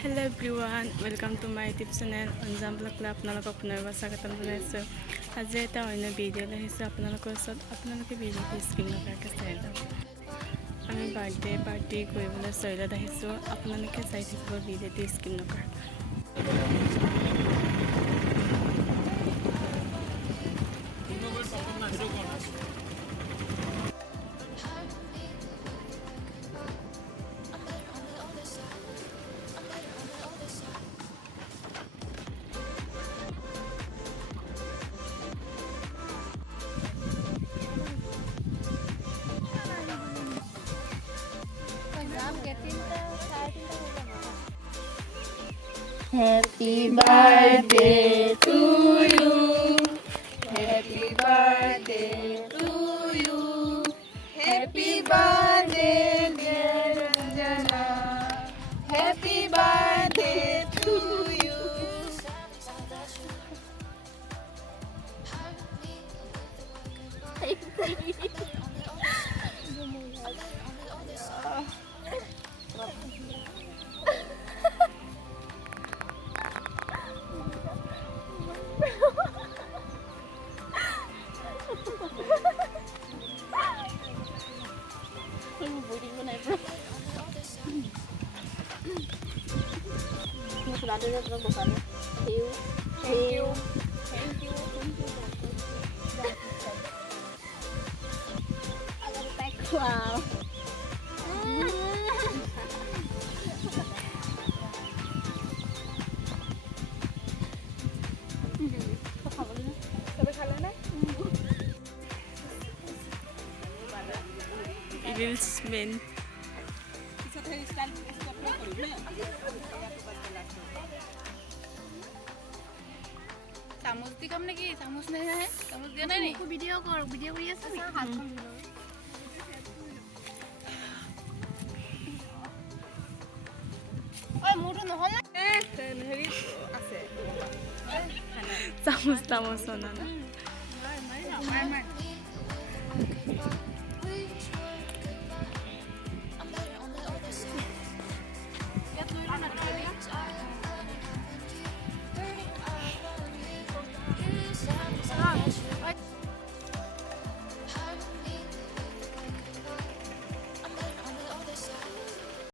Hello everyone, welcome to my YouTube channel. অঞ্জাম ব্লগলৈ আপোনালোকক পুনৰবাৰ স্বাগতম জনাইছোঁ। আজি এটা অন্য ভিডিঅ' লৈ আহিছোঁ আপোনালোকৰ ওচৰত। আপোনালোকে ভিডিঅ'টো স্কিপ নকৰাকৈ চাই যাওক। আমি বাৰ্থডে পাৰ্টি কৰিবলৈ চইলত আহিছোঁ। আপোনালোকে চাই থাকিব ভিডিঅ'টো স্কিপ নকৰাকৈ। Happy birthday to you. Happy birthday to you. Happy birthday dear Ranjana. Happy birthday to you. Wow. Reels men. চামুচ দি কাম নেকি? চামুচ নাই হে? চামুচ দিয়া নাই নি? ভিডিঅ' কৰ, ভিডিঅ' কৰি আছে নি? হাতখন ঐ মোৰটো নহ'ল না? হেৰি আছে। চামুচ তামুচ অনা না। মাৰ